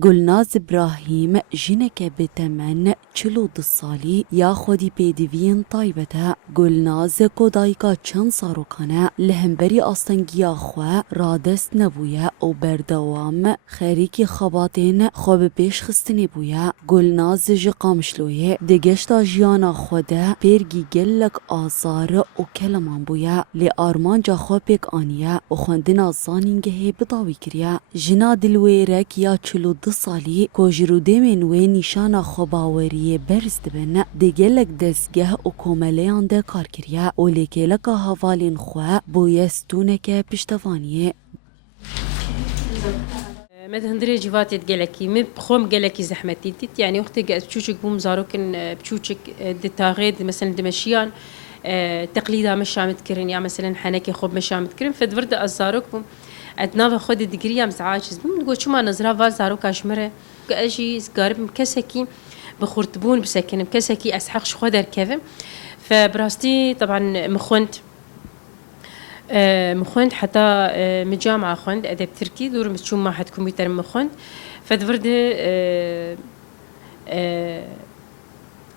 گلناز ابراهیم جنک بتمن 42 سالی یا خودی پیدوین طایبته. گلناز کودایکا چند ساروکانه لهمبری آستنگیا خواه رادست نبویه و بردوام خریکی خباتین خواب پیش خستنی بویه. گلناز جی قامشلویه دگشتا جیانا خوده پیرگی گلک آزار و کلمان بویه لی آرمان جا خواه پیک آنیه و خوندنا زانینگه بداوی کریه. جنا دلویرک یا 42 سالی کوجروده من و نشان خباوری برز دبن دگلک دزگه و کوملیان ده کار کریه و لیکلک هوالین خواه بویستونک پشتوانیه. مدهندري جواتي تجلكي مبخوم جلكي زحمتي تيت يعني وقت بتشوشك بوم زاروكن بتشوشك دتاغيد مثلا دمشيان تقليدا مش عم تكرن يعني مثلا حنكي خوب مش عم تكرن فدورد الزاروك بوم ادنافا خود دقريا مزعاجز بوم نقول شو ما نظرا فال زاروك اشمره اجي سقارب مكسكي بخورتبون بسكن مكسكي اسحق شو خدر كيف فبراستي طبعا مخوند حتى مجامعة خوند أدب تركي دور متشوم معهد كمبيوتر مخوند فدورده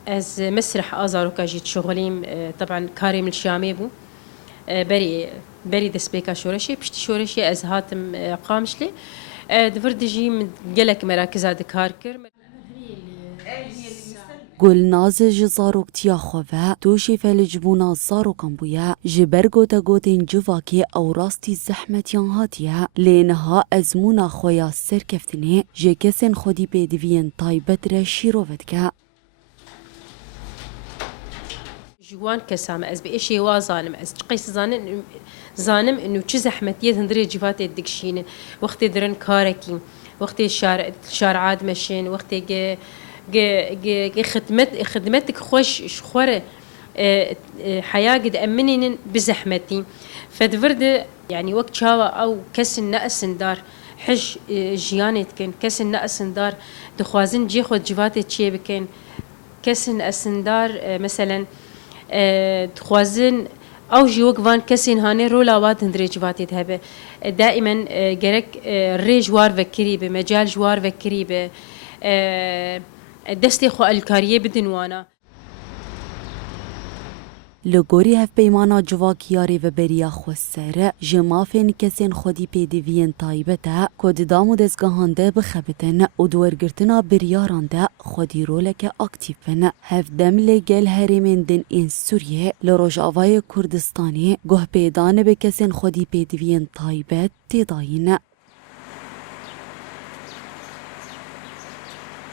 از مسرح آزارو كاجيت شغليم طبعا كاريم الشامي بو بري دسبيكا شورشي بشتي شورشي از هاتم قامشلي دورده جي جلك مراكز هاد كاركر گلناز جزاروک تیا خواه دوشی فلجبونا زاروکان بویا جبرگو تا گوتین جواکی او راستی زحمتیان هاتیه لینها ازمونا خویا سرکفتنه جه کسین خودی پیدوین تایبت را شیروفت که جوان كسام از بإشي وازانم از قيس زانم إنه چه زحمتية هندري جوات الدكشين وقت درن كاركي وقت شارعات مشين وقت خدمتك خوش شخورة حياة قد أمنين بزحمتي فدفرد يعني وقت شاوة أو كسن نقصن دار حج جيانت كن كسن نقصن دار دخوازن جي خود جوات تشي بكن كسن نقصن دار مثلا دخوازن او جي وقفان كسين هاني رولا وات هندري جواتي هبه دائما جرك ري جوار فكري بمجال جوار فكري ب دستي خو الكاريه بدنوانا لگوری هف پیمانا جواکیاری و بریا خوستره جمافین کسین خودی پیدوین تایبته کد دامو دزگاهانده بخبتن و دورگرتنا بریارانده خودی رولک اکتیفن هف دم لگل هریمین دن این سوریه لروج آوای کردستانی گه پیدانه به کسین خودی پیدوین تایبت تیداین